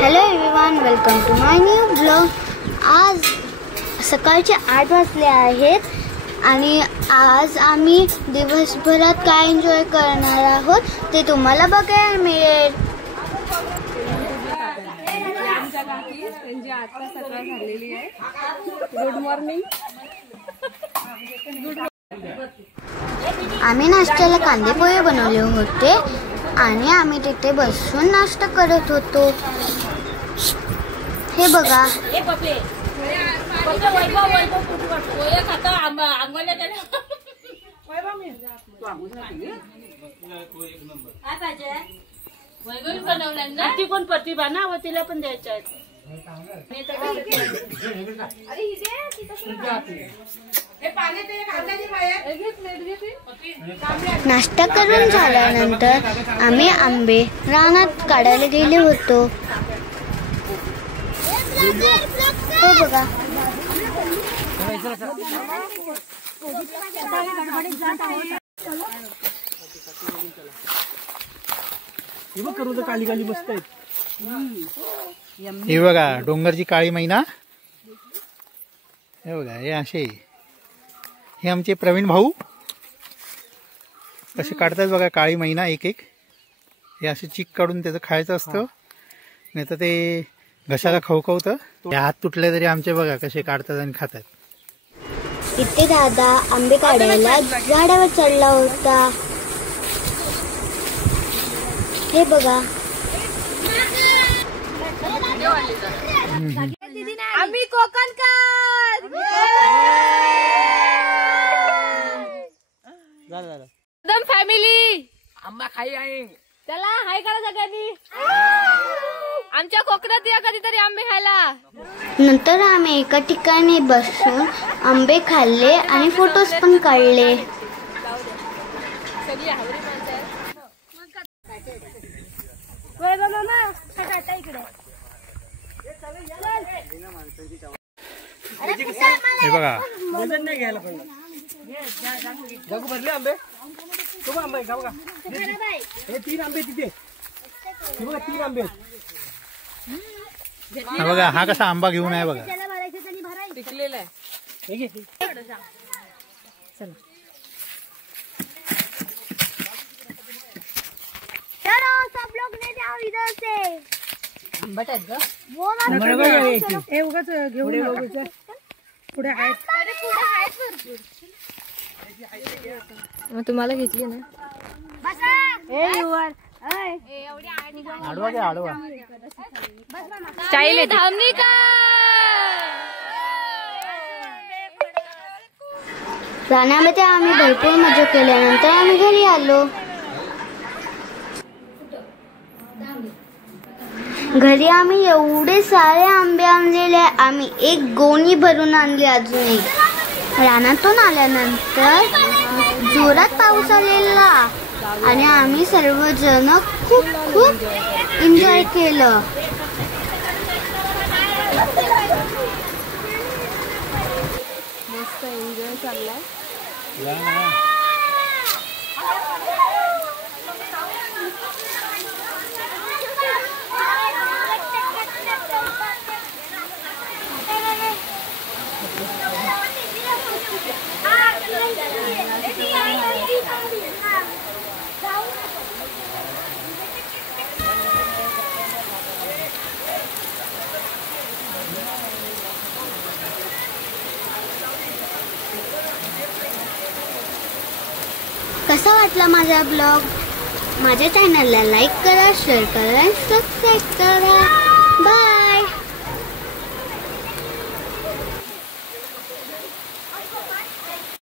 Hello everyone, welcome to my new blog. आज सकाळचे 8 वाजले आहेत आणि आज आम्ही दिवसभरात काय एन्जॉय करणार आहोत ते तुम्हाला बघायला मिळेल। Good morning. आम्ही नाश्त्याला कांदे पोहे बनवले होते आणि आम्ही तिथे बसून नाश्ता करत होतो। हे बघा, कोण प्रतिभा ना, तिला पण द्यायच्या आहेत। नाश्ता करून झाल्यानंतर आम्ही आंबे रानात काढायला गेले होतो। हे बघा, काली काली मस्त आहेत। हे बघा, डोंगरची काळी मैना। हे बघा, हे असे हे आमचे प्रवीण भाऊ कसे काढतात बघा काळी मैना एक एक। हे असे चिक काढून त्याचं खायचं असतं, नाही तर ते घशाला खवखवतं। हात तुटले तरी आमचे बघा कसे काढतात आणि खातात। इथे दादा आंबे काढायला झाडावर चढला होता। हे बघा, आम्ही कोकणकर एकदम फॅमिली आंबा खाई आहे। त्याला हाय करा सगळ्यांनी। आमच्या कोकणात या कधीतरी आंबे खायला। नंतर आम्ही एका ठिकाणी बसून आंबे खाल्ले आणि फोटोज पण काढले। हे बघा, जगू भरले आंबे। तो आंबे का बघा, हे 3 आंबे तिथे। हे बघा 3 आंबे। हा बघा, हा कसा आंबा घेऊन आहे बघा। पिकलेला आहे। चलो सब लोग ले जाओ इधर से। आंबट आहेत ग। वो हे उगाच घेऊन नका। पुढे आहेत। मग तुम्हाला घेतली ना। आडवा घ्या, आडवा। स्टाईल आहे धामणी का। रानामध्ये आम्ही भरपूर मजा केल्यानंतर आम्ही घरी आलो। घरी आम्ही एवढे सारे आंबे आणलेले, आम्ही एक गोणी भरून आणली अजून एक। रानातून आल्यानंतर जोरात पाऊस आलेला आणि आम्ही सर्वजण खूप खूप एन्जॉय केलं। मस्त एन्जॉय चाललाय। कसा वाटला माझा ब्लॉग? माझ्या चॅनलला लाईक करा, शेअर करा, सबस्क्राईब करा। बाय।